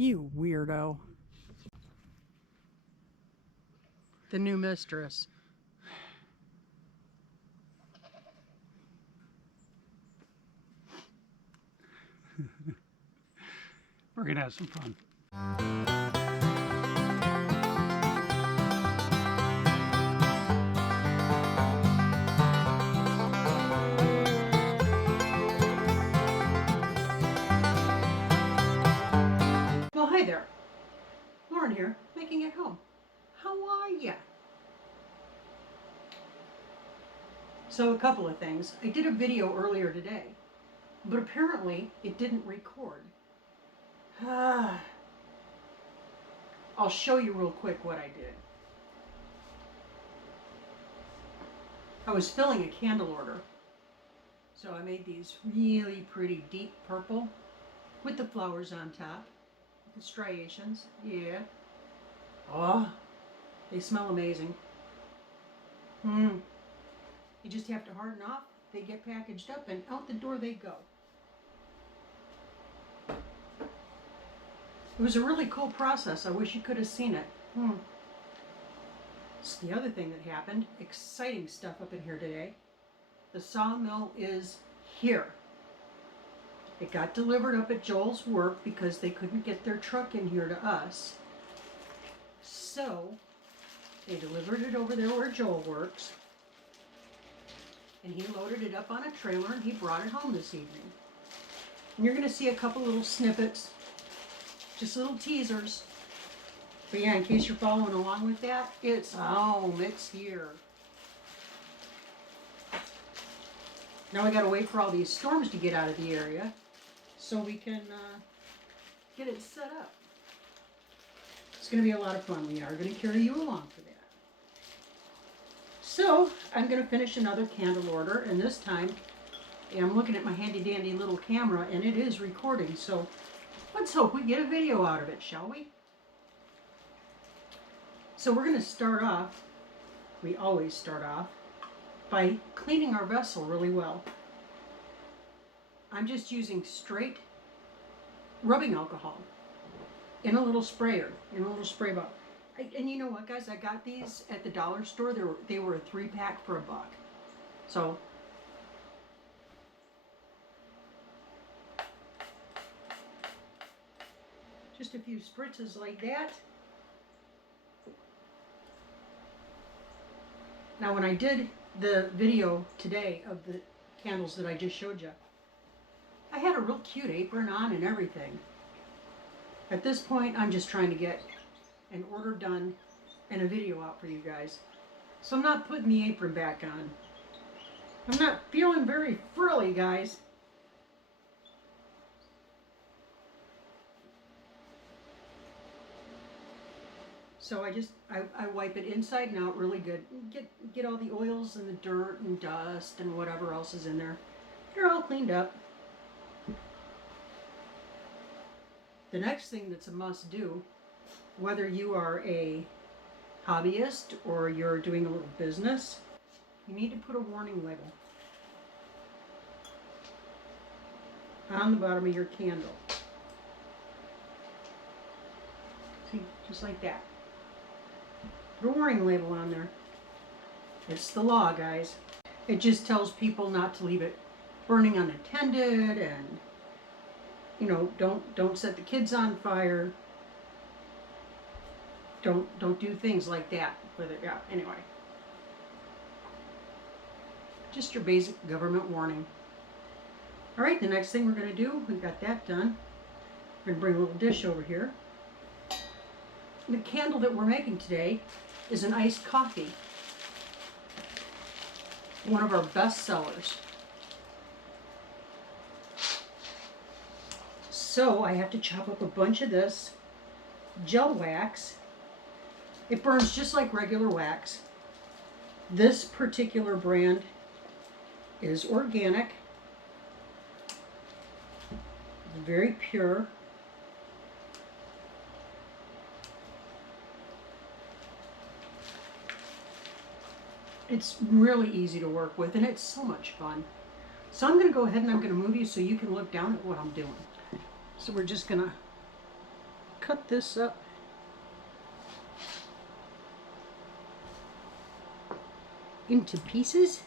You weirdo. The new mistress. We're gonna have some fun. Well, hi there. Lauren here, making it home. How are ya? So a couple of things. I did a video earlier today, but apparently it didn't record. I'll show you real quick what I did. I was filling a candle order. So I made these really pretty deep purple with the flowers on top, the striations. Yeah. Oh, they smell amazing. You just have to harden off. They get packaged up and out the door they go. It was a really cool process. I wish you could have seen it. So the other thing that happened, exciting stuff up in here today. The sawmill is here. It got delivered up at Joel's work because they couldn't get their truck in here to us. So they delivered it over there where Joel works. And he loaded it up on a trailer and he brought it home this evening. And you're going to see a couple little snippets, just little teasers. But yeah, in case you're following along with that, it's home, it's here. Now we got to wait for all these storms to get out of the area so we can get it set up. It's going to be a lot of fun. We are going to carry you along for that. So I'm going to finish another candle order, and this time I'm looking at my handy dandy little camera and it is recording. So let's hope we get a video out of it, shall we? So we're going to start off, we always start off, by cleaning our vessel really well. I'm just using straight rubbing alcohol in a little sprayer, in a little spray bottle. And you know what, guys? I got these at the dollar store. They were a 3-pack for $1. So just a few spritzes like that. Now, when I did the video today of the candles that I just showed you, I had a real cute apron on and everything. At this point, I'm just trying to get an order done and a video out for you guys. So I'm not putting the apron back on. I'm not feeling very frilly, guys. So I wipe it inside and out really good. Get all the oils and the dirt and dust and whatever else is in there. They're all cleaned up. The next thing that's a must do, whether you are a hobbyist or you're doing a little business, you need to put a warning label on the bottom of your candle. See, just like that. Put a warning label on there. It's the law, guys. It just tells people not to leave it burning unattended, and you know, don't set the kids on fire. Don't do things like that. Yeah, anyway. Just your basic government warning. All right, the next thing we're going to do, we've got that done. We're going to bring a little dish over here. The candle that we're making today is an iced coffee. One of our best sellers. So I have to chop up a bunch of this gel wax. It burns just like regular wax. This particular brand is organic. It's very pure. It's really easy to work with, and it's so much fun. So I'm going to go ahead and I'm going to move you so you can look down at what I'm doing. So we're just going to cut this up into pieces.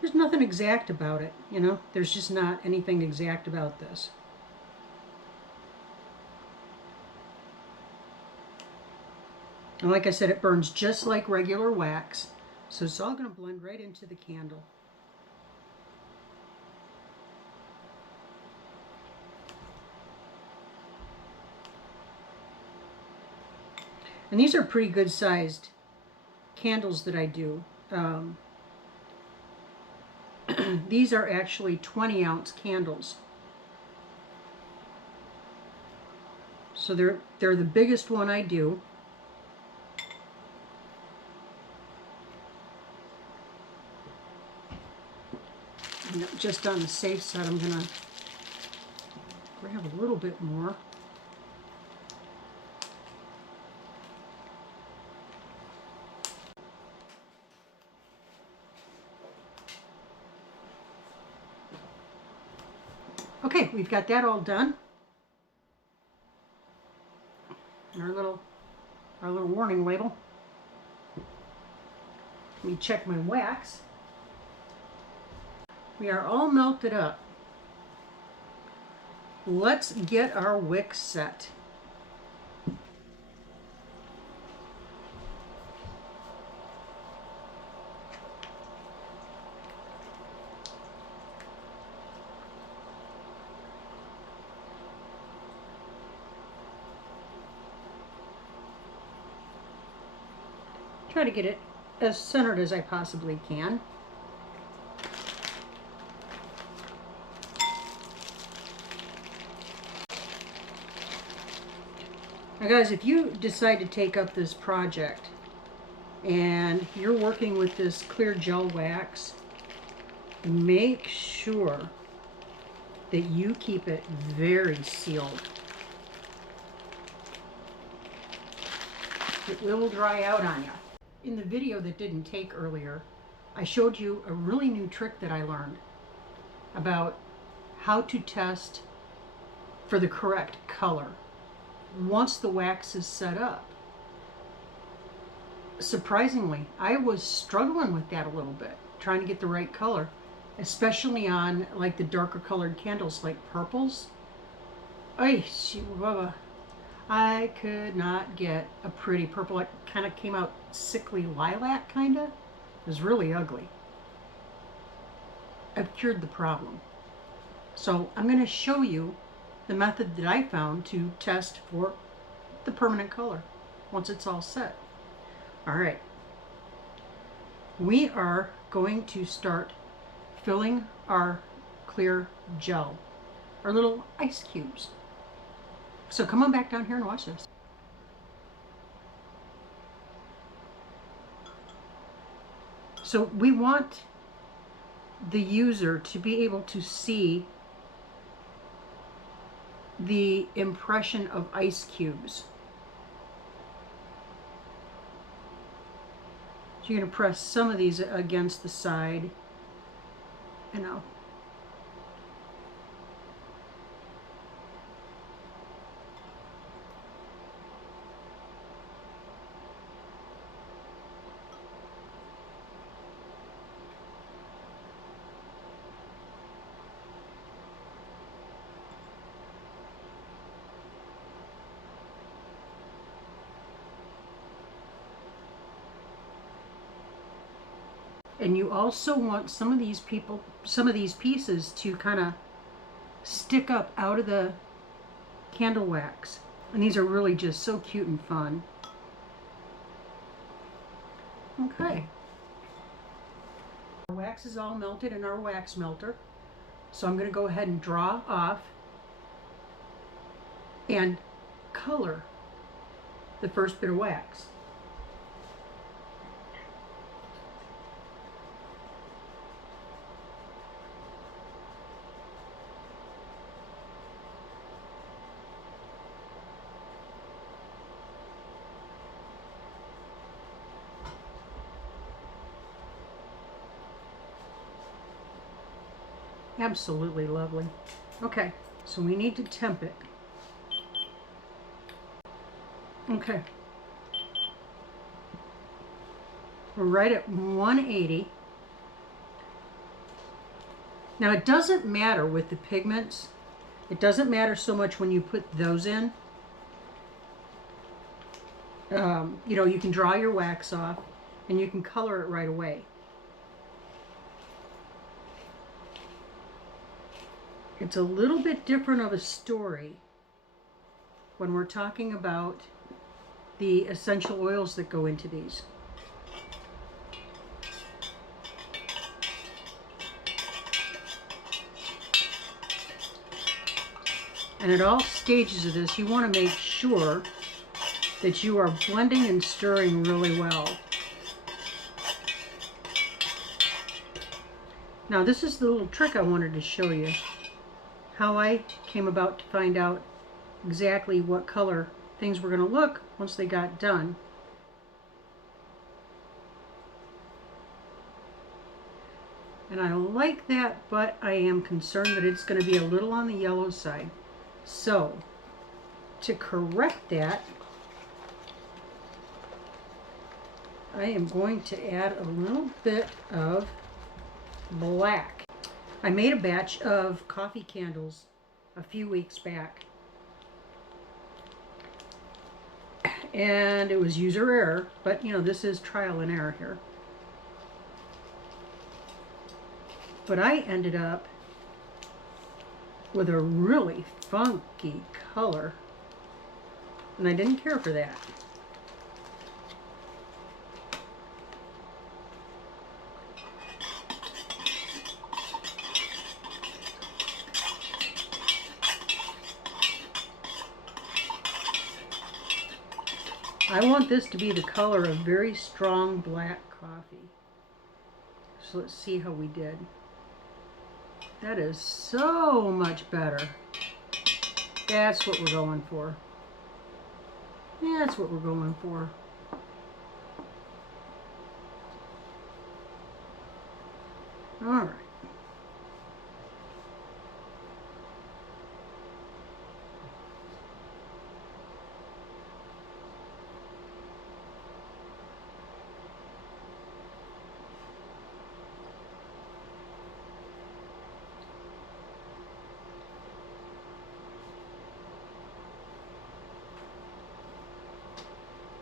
There's nothing exact about it, you know? There's just not anything exact about this. And like I said, it burns just like regular wax. So it's all going to blend right into the candle. And these are pretty good sized candles that I do. These are actually 20-ounce candles. So they're the biggest one I do. And just on the safe side, I'm gonna grab a little bit more. Okay, we've got that all done. And our little warning label. Let me check my wax. We are all melted up. Let's get our wick set. Try to get it as centered as I possibly can. Now guys, if you decide to take up this project and you're working with this clear gel wax, make sure that you keep it very sealed. It will dry out on you. In the video that didn't take earlier, I showed you a really new trick that I learned about how to test for the correct color once the wax is set up. Surprisingly, I was struggling with that a little bit, trying to get the right color, especially on like the darker colored candles like purples. I could not get a pretty purple. It kind of came out sickly lilac, kind of. It was really ugly. I've cured the problem. So I'm going to show you the method that I found to test for the permanent color once it's all set. All right. We are going to start filling our clear gel, our little ice cubes. So come on back down here and watch this. So we want the user to be able to see the impression of ice cubes. So you're going to press some of these against the side, you know. And you also want some of these pieces to kind of stick up out of the candle wax. And these are really just so cute and fun. Okay. Our wax is all melted in our wax melter. So I'm going to go ahead and draw off and color the first bit of wax. Absolutely lovely. Okay, so we need to temp it. Okay. We're right at 180. Now it doesn't matter with the pigments. It doesn't matter so much when you put those in. You know, you can draw your wax off and you can color it right away. It's a little bit different of a story when we're talking about the essential oils that go into these. And at all stages of this, you want to make sure that you are blending and stirring really well. Now this is the little trick I wanted to show you. How I came about to find out exactly what color things were going to look once they got done. And I like that, but I am concerned that it's going to be a little on the yellow side. So, to correct that, I am going to add a little bit of black. I made a batch of coffee candles a few weeks back. And it was user error, but you know, this is trial and error here. But I ended up with a really funky color, and I didn't care for that. I want this to be the color of very strong black coffee. So let's see how we did. That is so much better. That's what we're going for. That's what we're going for. All right.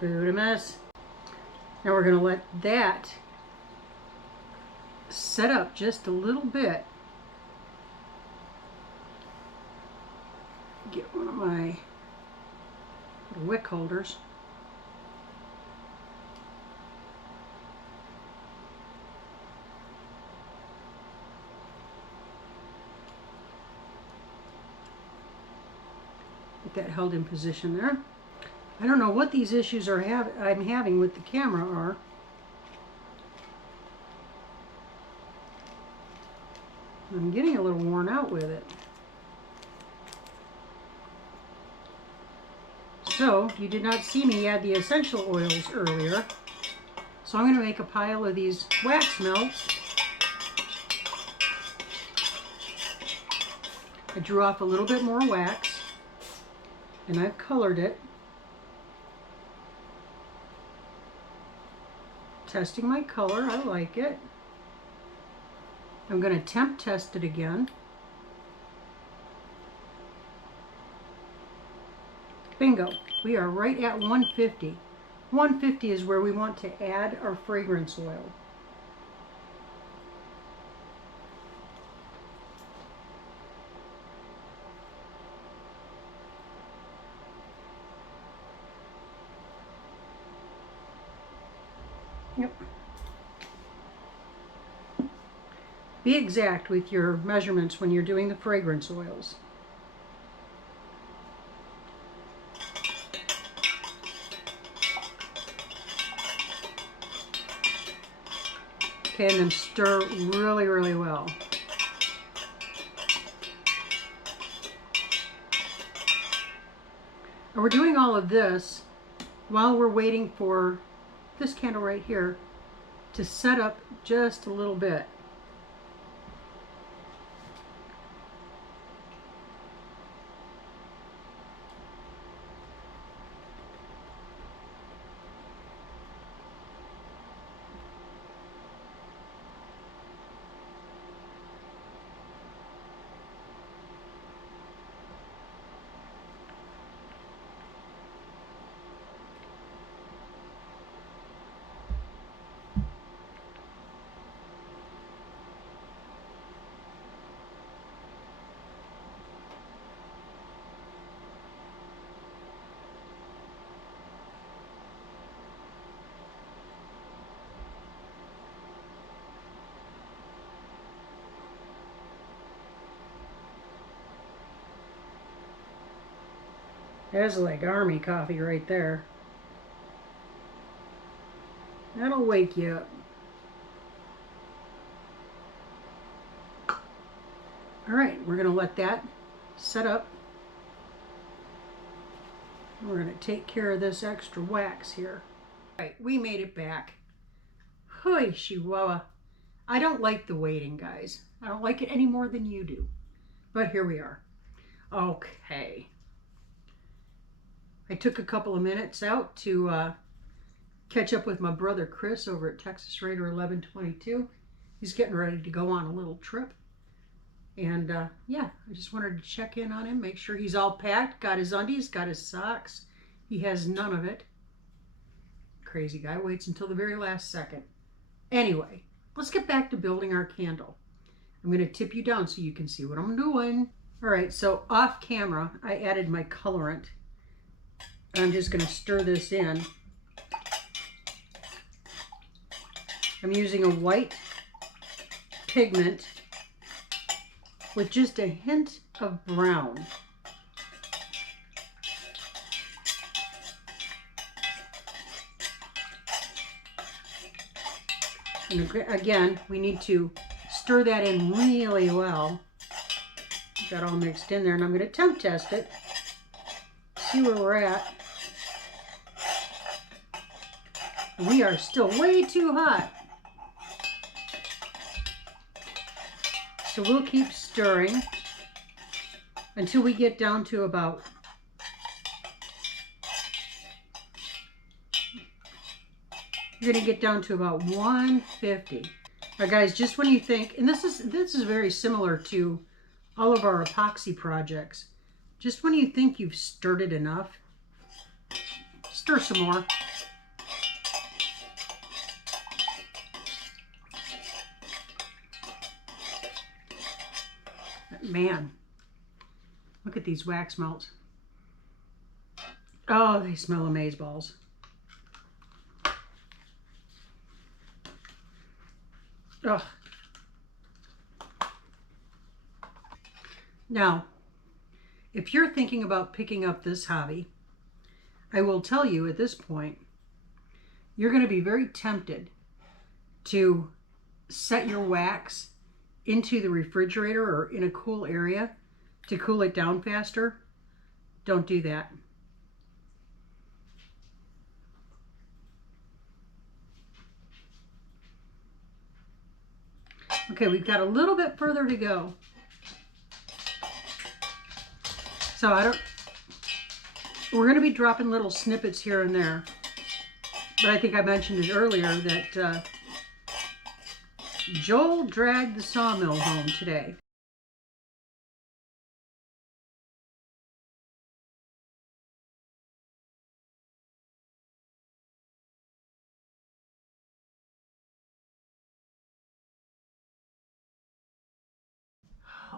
Food a mess. Now we're going to let that set up just a little bit. Get one of my wick holders. Get that held in position there. I don't know what these issues I'm having with the camera are. I'm getting a little worn out with it. So, you did not see me add the essential oils earlier. So I'm going to make a pile of these wax melts. I drew off a little bit more wax, and I've colored it. Testing my color, I like it. I'm going to temp test it again. Bingo, we are right at 150. 150 is where we want to add our fragrance oil. Yep. Be exact with your measurements when you're doing the fragrance oils. Okay, and then stir really, really well. And we're doing all of this while we're waiting for this candle right here to set up just a little bit. That's like army coffee right there. That'll wake you up. All right, we're gonna let that set up. We're gonna take care of this extra wax here. All right, we made it back. Hoy, Chihuahua. I don't like the waiting, guys. I don't like it any more than you do. But here we are. Okay. I took a couple of minutes out to catch up with my brother Chris over at Texas Raider 1122. He's getting ready to go on a little trip. And yeah, I just wanted to check in on him, make sure he's all packed, got his undies, got his socks. He has none of it. Crazy guy waits until the very last second. Anyway, let's get back to building our candle. I'm going to tip you down so you can see what I'm doing. All right, so off camera, I added my colorant. I'm just going to stir this in. I'm using a white pigment with just a hint of brown. And again, we need to stir that in really well. Got all mixed in there, and I'm going to temp test it, see where we're at. We are still way too hot. So we'll keep stirring until we get down to about you're going to get down to about 150. All right, guys, just when you think, and this is very similar to all of our epoxy projects, just when you think you've stirred it enough, stir some more. Man, look at these wax melts. Oh, they smell amazeballs. Ugh. Now, if you're thinking about picking up this hobby, I will tell you at this point, you're going to be very tempted to set your wax into the refrigerator or in a cool area to cool it down faster. Don't do that. Okay, we've got a little bit further to go. So we're going to be dropping little snippets here and there. But I think I mentioned it earlier that Joel dragged the sawmill home today.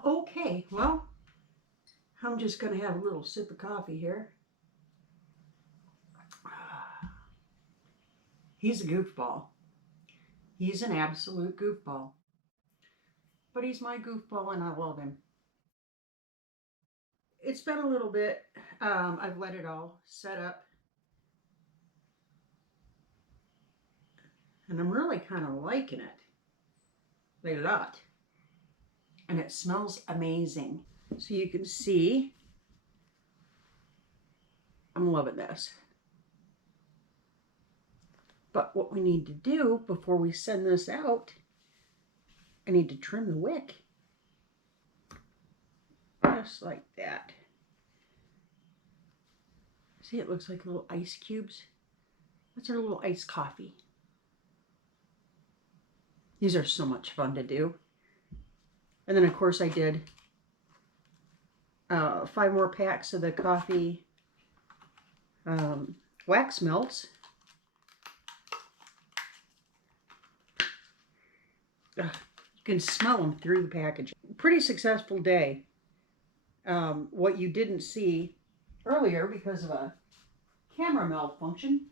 Okay, well, I'm just going to have a little sip of coffee here. He's a goofball. He's an absolute goofball. But he's my goofball and I love him. It's been a little bit. I've let it all set up. And I'm really kind of liking it. A lot. And it smells amazing. So you can see, I'm loving this. But what we need to do before we send this out, I need to trim the wick. Just like that. See, it looks like little ice cubes. That's our little iced coffee. These are so much fun to do. And then, of course, I did 5 more packs of the coffee wax melts. You can smell them through the package. Pretty successful day. What you didn't see earlier because of a camera malfunction,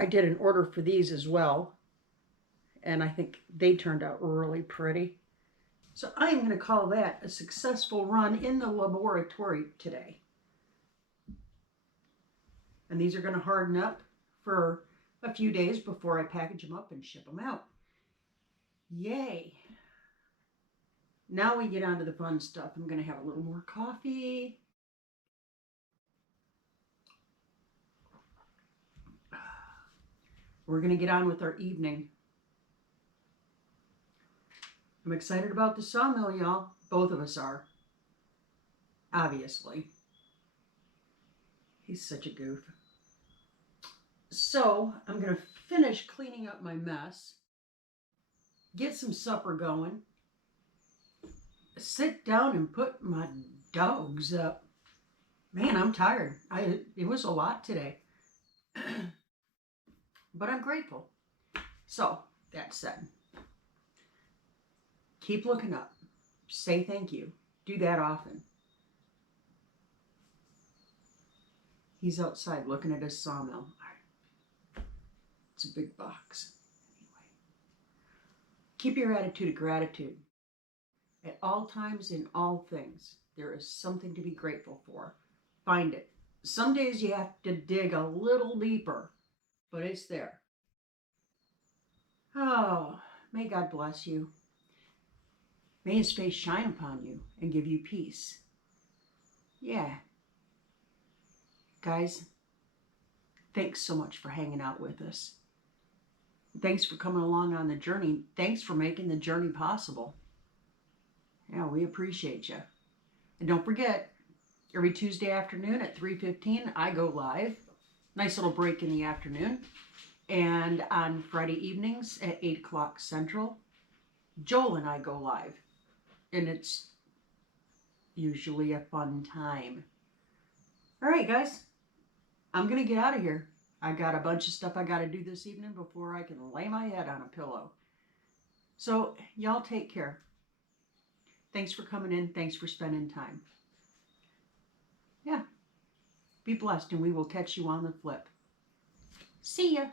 I did an order for these as well. And I think they turned out really pretty. So I'm going to call that a successful run in the laboratory today. And these are going to harden up for a few days before I package them up and ship them out. Yay. Now we get on to the fun stuff. I'm going to have a little more coffee. We're going to get on with our evening. I'm excited about the sawmill, y'all. Both of us are. Obviously. He's such a goof. So, I'm going to finish cleaning up my mess. Get some supper going. Sit down and put my dogs up. Man, I'm tired. It was a lot today. But I'm grateful. So, that said, keep looking up. Say thank you. Do that often. He's outside looking at his sawmill. It's a big box. Anyway, keep your attitude of gratitude. At all times, in all things, there is something to be grateful for. Find it. Some days you have to dig a little deeper, but it's there. Oh, may God bless you. May his face shine upon you and give you peace. Yeah. Guys, thanks so much for hanging out with us. Thanks for coming along on the journey. Thanks for making the journey possible. Yeah, we appreciate you. And don't forget, every Tuesday afternoon at 3:15, I go live. Nice little break in the afternoon. And on Friday evenings at 8 o'clock Central, Joel and I go live. And it's usually a fun time. All right, guys. I'm going to get out of here. I got a bunch of stuff I got to do this evening before I can lay my head on a pillow. So, y'all take care. Thanks for coming in. Thanks for spending time. Yeah. Be blessed, and we will catch you on the flip. See ya.